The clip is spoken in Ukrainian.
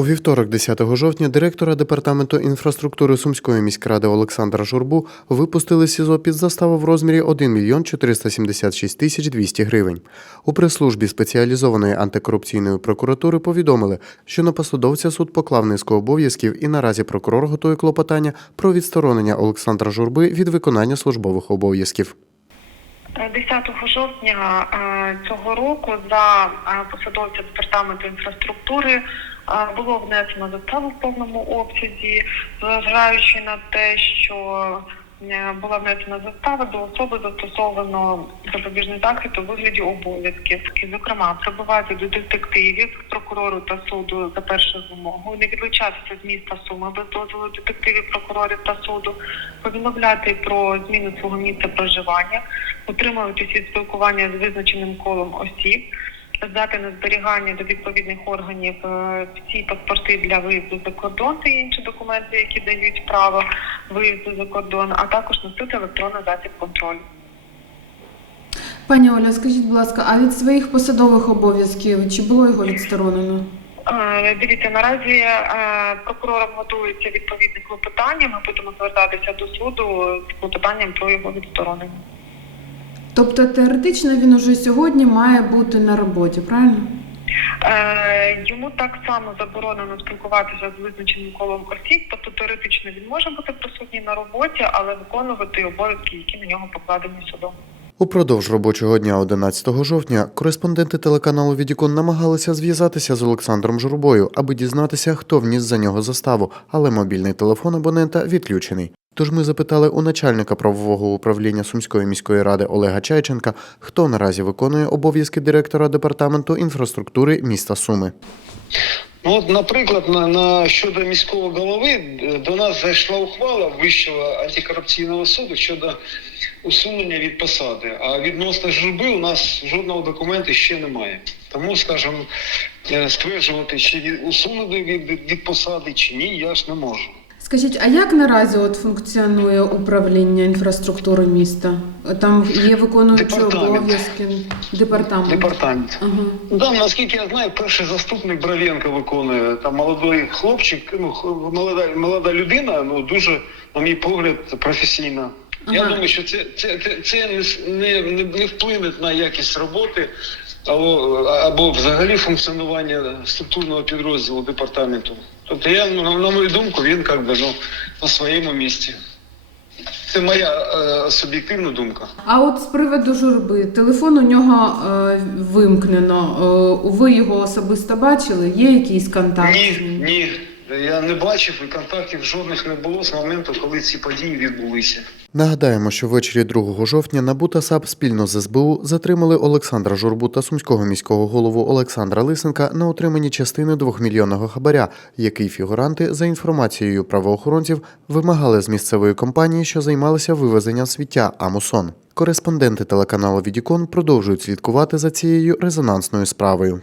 У вівторок, 10 жовтня, директора департаменту інфраструктури Сумської міськради Олександра Журбу випустили СІЗО під заставу в розмірі 1 мільйон 476 тисяч 200 гривень. У прес-службі спеціалізованої антикорупційної прокуратури повідомили, що на посадовця суд поклав низку обов'язків і наразі прокурор готує клопотання про відсторонення Олександра Журби від виконання службових обов'язків. 10 жовтня е, цього року за е, посадовця департаменту інфраструктури е, було внесено заставу в повному обсязі, зважаючи на те, що е, була внесена застава до особи застосовано запобіжний захід у вигляді обов'язків, зокрема, прибувати до детективів, прокурору та суду за першою вимогою, не відлучатися з міста Суми без дозволу детективів, прокурорів та суду, повідомляти про зміну свого місця проживання, утримуватися від спілкування з визначеним колом осіб, здати на зберігання до відповідних органів е, всі паспорти для виїзду за кордон та інші документи, які дають право виїзду за кордон, а також носити електронний засіб контролю. Пані Оля, скажіть, будь ласка, а від своїх посадових обов'язків чи було його відсторонено? Е, Дивіться, наразі е, прокурором готується відповідне клопотання. Ми будемо звертатися до суду з клопотанням про його відсторонення. Тобто теоретично він уже сьогодні має бути на роботі, правильно? Е, Йому так само заборонено спілкуватися з визначеним колом осіб, тобто теоретично він може бути присутній на роботі, але виконувати обов'язки, які на нього покладені судом. Упродовж робочого дня 11 жовтня кореспонденти телеканалу Відікон намагалися зв'язатися з Олександром Журбою, аби дізнатися, хто вніс за нього заставу, але мобільний телефон абонента відключений. Тож ми запитали у начальника правового управління Сумської міської ради Олега Чайченка, хто наразі виконує обов'язки директора департаменту інфраструктури міста Суми. Ну, от, наприклад, на, на щодо міського голови е, до нас зайшла ухвала Вищого антикорупційного суду щодо усунення від посади. А відносно журби у нас жодного документу ще немає. Тому, скажімо, е, стверджувати, чи усунути від, від, посади чи ні, я ж не можу. Скажіть, а як наразі от функціонує управління інфраструктури міста? Там є виконуючі обов'язки департамент. Департамент. Ага. Там, наскільки я знаю, перший заступник Бравенко виконує там молодий хлопчик, ну молода, молода людина, ну дуже, на мій погляд, професійна. Я думаю, що це, це, це, це не, не, не, не вплине на якість роботи або, або взагалі функціонування структурного підрозділу департаменту. Тобто я, ну, на, на мою думку, він як би, ну, на своєму місці. Це моя е, суб'єктивна думка. А от з приводу журби, телефон у нього е, вимкнено. Е, ви його особисто бачили? Є якийсь контакт? Ні, ні. Я не бачив і контактів жодних не було з моменту, коли ці події відбулися. Нагадаємо, що ввечері 2 жовтня НАБУ та САП спільно з СБУ затримали Олександра Журбу та сумського міського голову Олександра Лисенка на отриманні частини двохмільйонного хабаря, який фігуранти, за інформацією правоохоронців, вимагали з місцевої компанії, що займалася вивезенням свіття Амусон. Кореспонденти телеканалу Відікон продовжують слідкувати за цією резонансною справою.